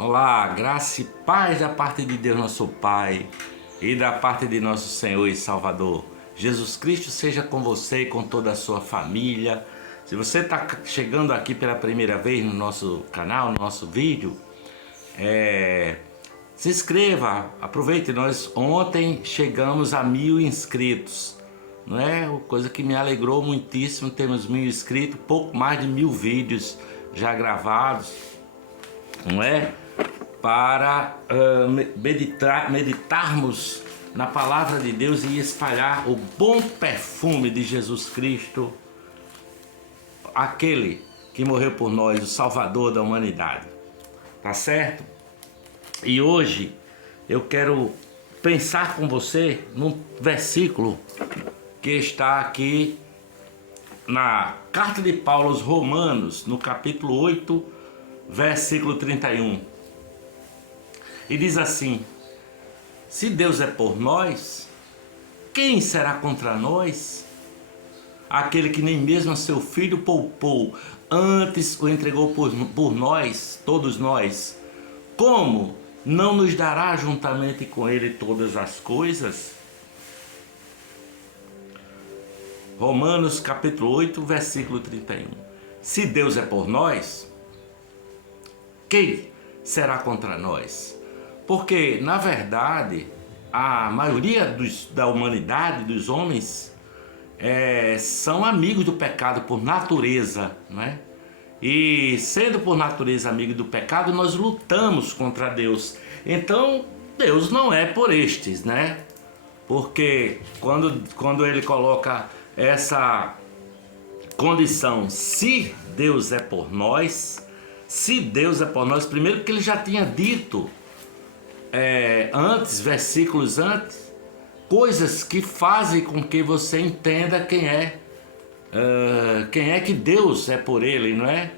Olá, graça e paz da parte de Deus nosso Pai e da parte de nosso Senhor e Salvador. Jesus Cristo seja com você e com toda a sua família. Se você está chegando aqui pela primeira vez no nosso canal, no nosso vídeo, se inscreva, aproveite, nós ontem chegamos a 1000 inscritos, não é? Coisa que me alegrou muitíssimo, temos 1000 inscritos, pouco mais de 1000 vídeos já gravados, não é? Para meditarmos na palavra de Deus e espalhar o bom perfume de Jesus Cristo, aquele que morreu por nós, o Salvador da humanidade, tá certo? E hoje eu quero pensar com você num versículo que está aqui na carta de Paulo aos Romanos, no capítulo 8, versículo 31. E diz assim: se Deus é por nós, quem será contra nós? Aquele que nem mesmo a seu filho poupou, antes o entregou por nós, todos nós, como não nos dará juntamente com ele todas as coisas? Romanos capítulo 8, versículo 31. Se Deus é por nós, quem será contra nós? Porque, na verdade, a maioria da humanidade, dos homens, são amigos do pecado por natureza, não é? E sendo por natureza amigos do pecado, nós lutamos contra Deus. Então, Deus não é por estes, né? Porque quando ele coloca essa condição, se Deus é por nós, primeiro que ele já tinha dito antes, versículos antes, coisas que fazem com que você entenda quem é que Deus é por ele, não é?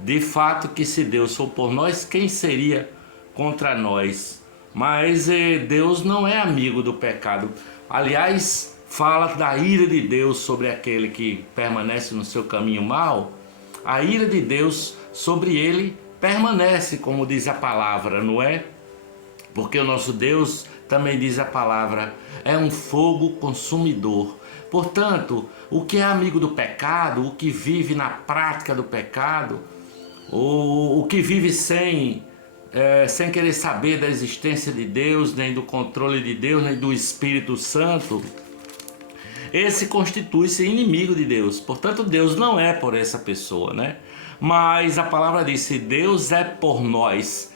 De fato que se Deus for por nós, quem seria contra nós? Mas Deus não é amigo do pecado. Aliás, fala da ira de Deus sobre aquele que permanece no seu caminho mau. A ira de Deus sobre ele permanece, como diz a palavra, não é? Porque o nosso Deus, também diz a palavra, é um fogo consumidor. Portanto, o que é amigo do pecado, o que vive na prática do pecado, o que vive sem querer saber da existência de Deus, nem do controle de Deus, nem do Espírito Santo, esse constitui-se inimigo de Deus. Portanto, Deus não é por essa pessoa, né? Mas a palavra diz: se Deus é por nós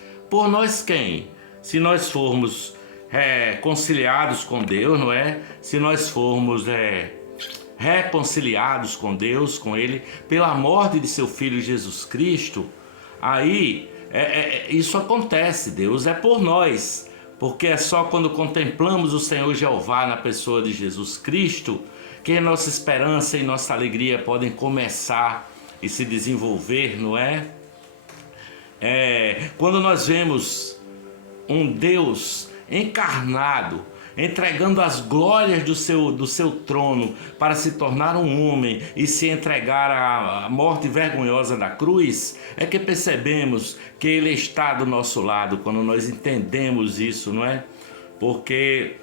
quem? Se nós formos reconciliados com Deus, não é? Se nós formos reconciliados com Deus, com Ele, pela morte de seu Filho Jesus Cristo, aí isso acontece. Deus é por nós, porque é só quando contemplamos o Senhor Jeová na pessoa de Jesus Cristo que a nossa esperança e nossa alegria podem começar e se desenvolver, não é? Quando nós vemos um Deus encarnado, entregando as glórias do seu trono para se tornar um homem e se entregar à morte vergonhosa da cruz, é que percebemos que Ele está do nosso lado, quando nós entendemos isso, não é? Porque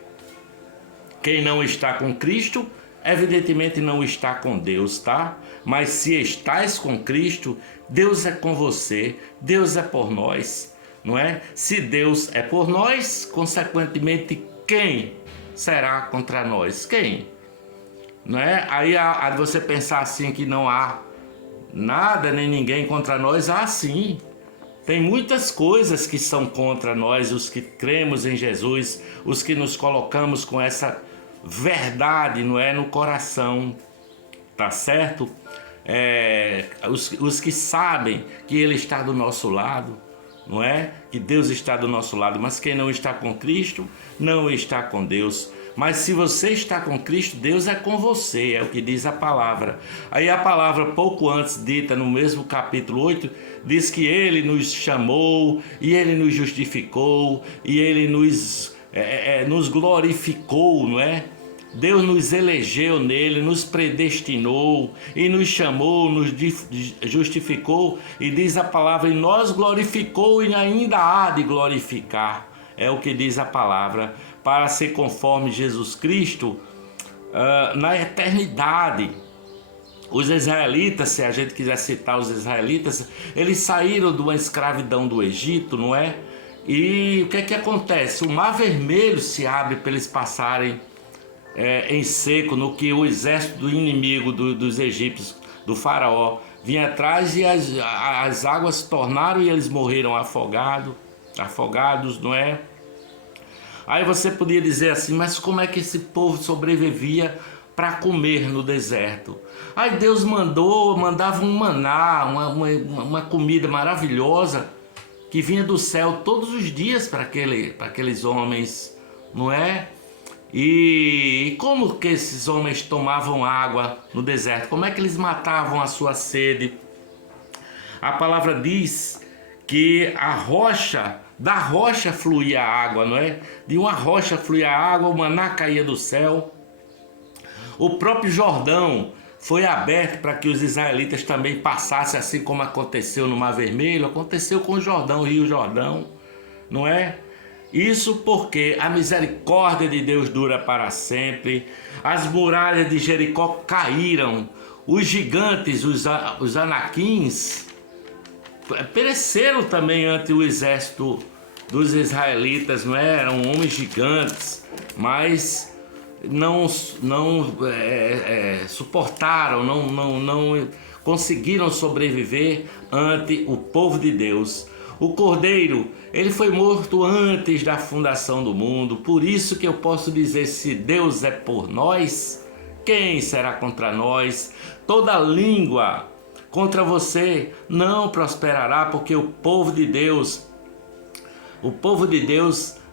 quem não está com Cristo, evidentemente não está com Deus, tá? Mas se estás com Cristo, Deus é com você, Deus é por nós, não é? Se Deus é por nós, consequentemente, quem será contra nós? Quem? Não é? Aí a você pensar assim que não há nada nem ninguém contra nós, sim. Tem muitas coisas que são contra nós, os que cremos em Jesus, os que nos colocamos com essa verdade, não é, no coração, tá certo? Os que sabem que Ele está do nosso lado, não é? Que Deus está do nosso lado, mas quem não está com Cristo, não está com Deus. Mas se você está com Cristo, Deus é com você, é o que diz a palavra. Aí a palavra, pouco antes dita no mesmo capítulo 8, diz que Ele nos chamou, e Ele nos justificou, e Ele nos glorificou, não é? Deus nos elegeu nele, nos predestinou e nos chamou, nos justificou, e diz a palavra, e nós glorificou e ainda há de glorificar, é o que diz a palavra, para ser conforme Jesus Cristo na eternidade. Os israelitas, se a gente quiser citar os israelitas, eles saíram de uma escravidão do Egito, não é? E o que é que acontece? O Mar Vermelho se abre para eles passarem em seco, no que o exército do inimigo dos egípcios, do faraó, vinha atrás, e as águas se tornaram e eles morreram afogados, não é? Aí você podia dizer assim, mas como é que esse povo sobrevivia para comer no deserto? Aí Deus mandava um maná, uma comida maravilhosa que vinha do céu todos os dias para aqueles homens, não é? E como que esses homens tomavam água no deserto? Como é que eles matavam a sua sede? A palavra diz que da rocha fluía a água, não é? De uma rocha fluía a água, o maná caía do céu. O próprio Jordão foi aberto para que os israelitas também passassem, assim como aconteceu no Mar Vermelho, aconteceu com o Jordão, o Rio Jordão, não é? Isso porque a misericórdia de Deus dura para sempre. As muralhas de Jericó caíram. Os gigantes, os anaquins, pereceram também ante o exército dos israelitas, não é? Eram homens gigantes, mas não suportaram, não conseguiram sobreviver ante o povo de Deus. O Cordeiro, ele foi morto antes da fundação do mundo. Por isso que eu posso dizer, se Deus é por nós, quem será contra nós? Toda língua contra você não prosperará, porque o povo de Deus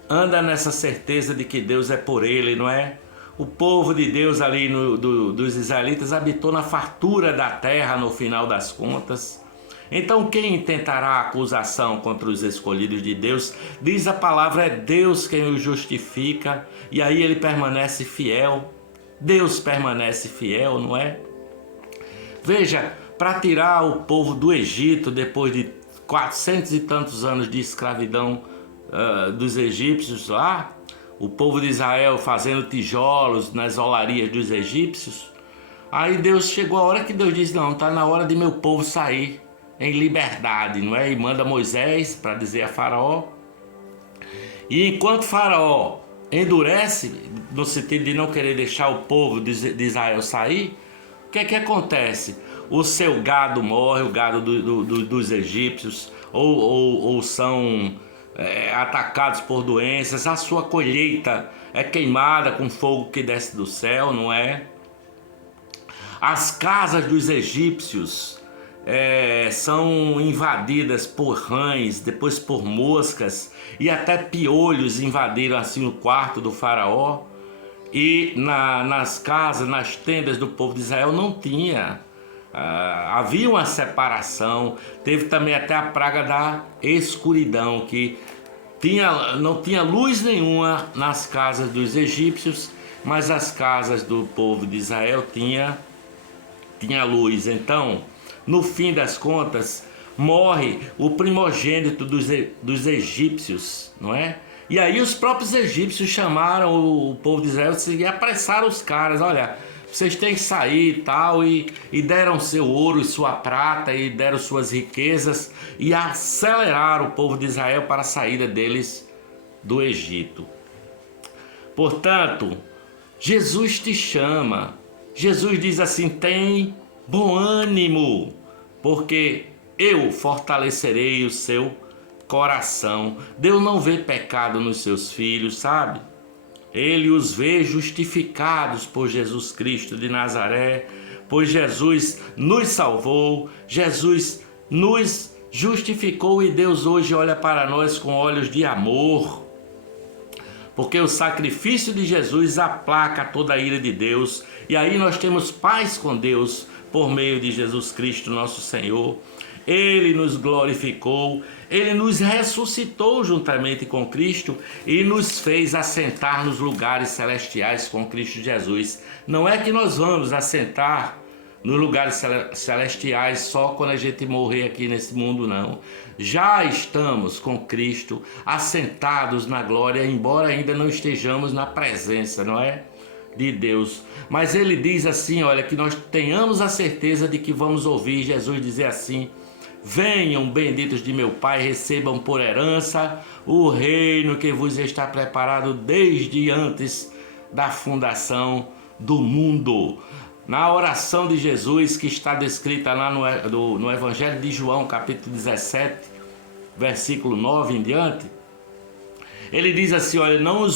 anda nessa certeza de que Deus é por ele, não é? O povo de Deus ali dos israelitas habitou na fartura da terra no final das contas. Então quem intentará acusação contra os escolhidos de Deus? Diz a palavra, é Deus quem os justifica, e aí ele permanece fiel. Deus permanece fiel, não é? Veja, para tirar o povo do Egito, depois de 400 e tantos anos de escravidão dos egípcios lá, o povo de Israel fazendo tijolos nas olarias dos egípcios, aí Deus chegou a hora que Deus disse, não, está na hora de meu povo sair em liberdade, não é? E manda Moisés para dizer a Faraó. E enquanto Faraó endurece, no sentido de não querer deixar o povo de Israel sair, o que é que acontece? O seu gado morre, o gado dos egípcios, ou são atacados por doenças, a sua colheita é queimada com fogo que desce do céu, não é? As casas dos egípcios são invadidas por rãs, depois por moscas, e até piolhos invadiram assim o quarto do faraó. E nas casas, nas tendas do povo de Israel não tinha, havia uma separação. Teve também até a praga da escuridão, que não tinha luz nenhuma nas casas dos egípcios, mas as casas do povo de Israel tinha luz. Então, no fim das contas, morre o primogênito dos egípcios, não é? E aí os próprios egípcios chamaram o povo de Israel e apressaram os caras, olha, vocês têm que sair e tal, e deram seu ouro e sua prata, e deram suas riquezas, e aceleraram o povo de Israel para a saída deles do Egito. Portanto, Jesus te chama. Jesus diz assim, tem bom ânimo, porque eu fortalecerei o seu coração. Deus não vê pecado nos seus filhos, sabe? Ele os vê justificados por Jesus Cristo de Nazaré, pois Jesus nos salvou, Jesus nos justificou, e Deus hoje olha para nós com olhos de amor, porque o sacrifício de Jesus aplaca toda a ira de Deus, e aí nós temos paz com Deus por meio de Jesus Cristo, nosso Senhor. Ele nos glorificou, Ele nos ressuscitou juntamente com Cristo e nos fez assentar nos lugares celestiais com Cristo Jesus. Não é que nós vamos assentar nos lugares celestiais só quando a gente morrer aqui nesse mundo, não. Já estamos com Cristo assentados na glória, embora ainda não estejamos na presença, não é? De Deus. Mas ele diz assim, olha, que nós tenhamos a certeza de que vamos ouvir Jesus dizer assim: venham, benditos de meu Pai, recebam por herança o reino que vos está preparado desde antes da fundação do mundo. Na oração de Jesus, que está descrita lá no Evangelho de João, capítulo 17, versículo 9 em diante, ele diz assim, olha, não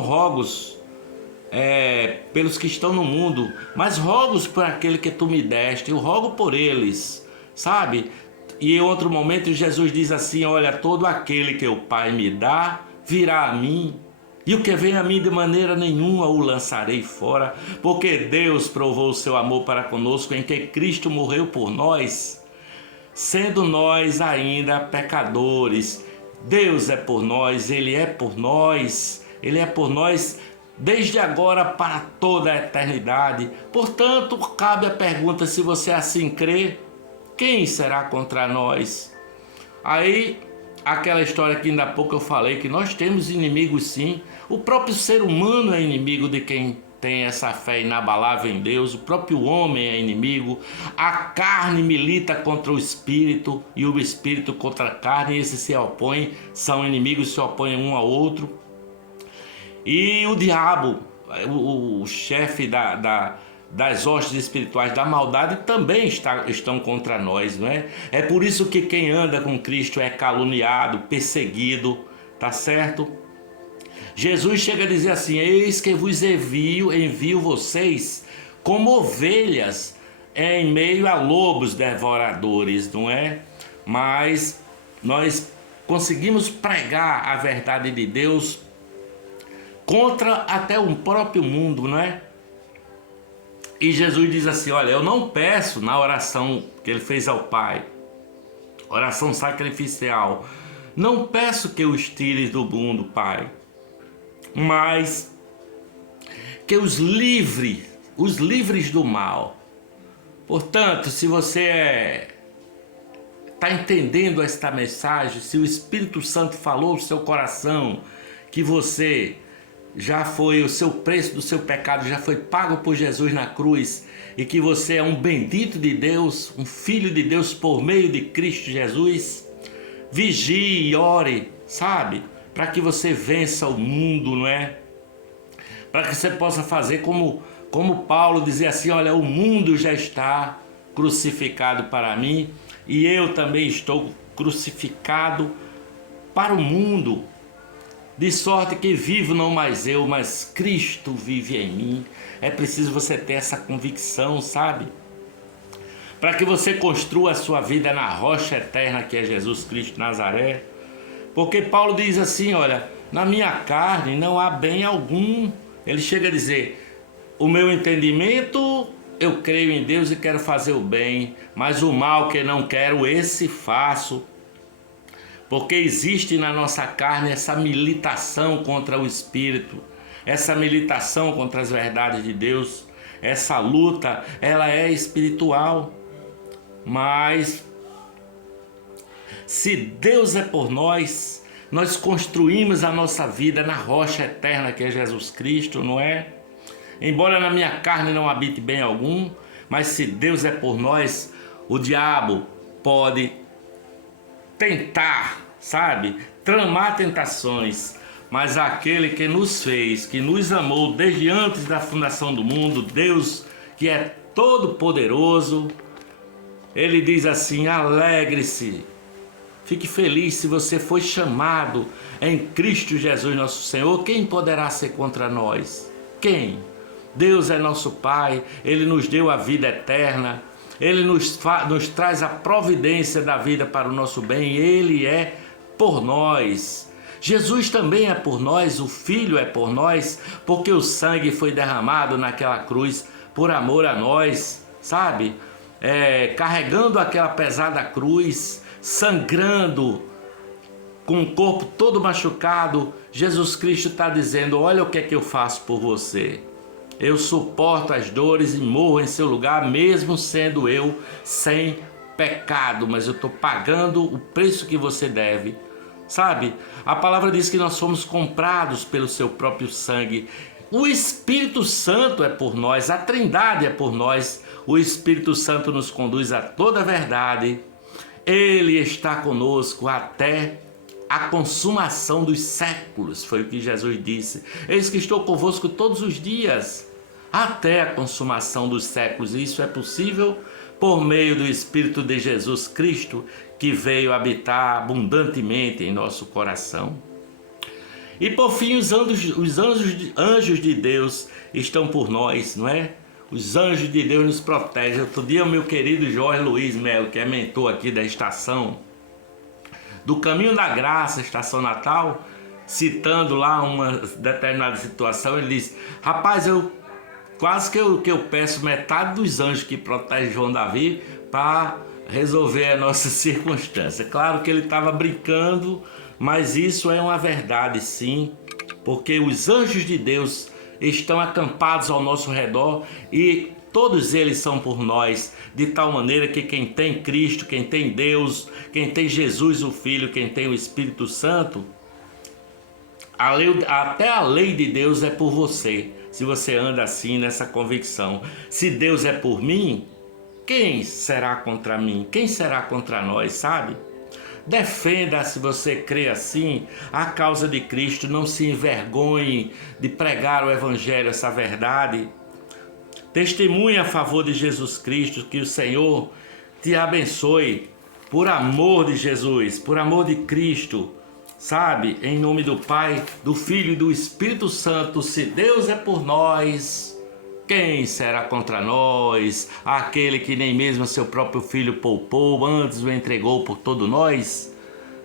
rogo pelos que estão no mundo, mas rogo por aquele que tu me deste, eu rogo por eles, sabe? E em outro momento Jesus diz assim, olha, todo aquele que o Pai me dá, virá a mim, e o que vem a mim de maneira nenhuma o lançarei fora, porque Deus provou o seu amor para conosco em que Cristo morreu por nós, sendo nós ainda pecadores. Deus é por nós, Ele é por nós, Ele é por nós desde agora para toda a eternidade. Portanto, cabe a pergunta, se você assim crê, quem será contra nós? Aí, aquela história que ainda há pouco eu falei, que nós temos inimigos sim. O próprio ser humano é inimigo de quem tem essa fé inabalável em Deus. O próprio homem é inimigo. A carne milita contra o espírito e o espírito contra a carne. E esses se opõem, são inimigos, se opõem um ao outro. E o diabo, o chefe das hostes espirituais da maldade, também estão contra nós, não é? É por isso que quem anda com Cristo é caluniado, perseguido, tá certo? Jesus chega a dizer assim, eis que vos envio vocês como ovelhas em meio a lobos devoradores, não é? Mas nós conseguimos pregar a verdade de Deus contra até o próprio mundo, não é? E Jesus diz assim, olha, eu não peço na oração que ele fez ao Pai, oração sacrificial, não peço que os tires do mundo, Pai, mas que os livres do mal. Portanto, se você está entendendo esta mensagem, se o Espírito Santo falou no seu coração que você já foi, o seu preço do seu pecado já foi pago por Jesus na cruz e que você é um bendito de Deus, um filho de Deus por meio de Cristo Jesus, vigie e ore, sabe? Para que você vença o mundo, não é? Para que você possa fazer como Paulo dizia assim, olha, o mundo já está crucificado para mim e eu também estou crucificado para o mundo. De sorte que vivo não mais eu, mas Cristo vive em mim. É preciso você ter essa convicção, sabe? Para que você construa a sua vida na rocha eterna que é Jesus Cristo de Nazaré. Porque Paulo diz assim, olha, na minha carne não há bem algum. Ele chega a dizer, o meu entendimento, eu creio em Deus e quero fazer o bem, mas o mal que não quero, esse faço. Porque existe na nossa carne essa militação contra o Espírito, essa militação contra as verdades de Deus, essa luta, ela é espiritual. Mas se Deus é por nós, nós construímos a nossa vida na rocha eterna que é Jesus Cristo, não é? Embora na minha carne não habite bem algum, mas se Deus é por nós, o diabo pode tentar, sabe, tramar tentações, mas aquele que nos fez, que nos amou desde antes da fundação do mundo, Deus que é todo poderoso, ele diz assim, alegre-se, fique feliz se você foi chamado em Cristo Jesus nosso Senhor, quem poderá ser contra nós? Quem? Deus é nosso Pai, Ele nos deu a vida eterna, Ele nos traz a providência da vida para o nosso bem, Ele é por nós. Jesus também é por nós, o Filho é por nós, porque o sangue foi derramado naquela cruz por amor a nós, sabe? carregando aquela pesada cruz, sangrando, com o corpo todo machucado, Jesus Cristo está dizendo: olha o que é que eu faço por você. Eu suporto as dores e morro em seu lugar, mesmo sendo eu sem pecado, mas eu estou pagando o preço que você deve. Sabe? A palavra diz que nós fomos comprados pelo seu próprio sangue. O Espírito Santo é por nós, a Trindade é por nós. O Espírito Santo nos conduz a toda a verdade. Ele está conosco até a consumação dos séculos, foi o que Jesus disse. Eis que estou convosco todos os dias, até a consumação dos séculos. E isso é possível por meio do Espírito de Jesus Cristo, que veio habitar abundantemente em nosso coração. E por fim, os anjos de Deus estão por nós, não é? Os anjos de Deus nos protegem. Outro dia, o meu querido Jorge Luiz Melo, que é mentor aqui da estação do Caminho da Graça, Estação Natal, citando lá uma determinada situação, ele diz: rapaz, quase que eu peço metade dos anjos que protegem João Davi para resolver a nossa circunstância. Claro que ele estava brincando, mas isso é uma verdade sim, porque os anjos de Deus estão acampados ao nosso redor e todos eles são por nós, de tal maneira que quem tem Cristo, quem tem Deus, quem tem Jesus o Filho, quem tem o Espírito Santo, até a lei de Deus é por você, se você anda assim nessa convicção. Se Deus é por mim, quem será contra mim? Quem será contra nós, sabe? Defenda, se você crê assim, a causa de Cristo. Não se envergonhe de pregar o Evangelho, essa verdade. Testemunhe a favor de Jesus Cristo, que o Senhor te abençoe, por amor de Jesus, por amor de Cristo, sabe? Em nome do Pai, do Filho e do Espírito Santo. Se Deus é por nós, quem será contra nós? Aquele que nem mesmo seu próprio Filho poupou, antes o entregou por todos nós,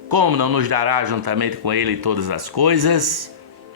como não nos dará juntamente com ele todas as coisas?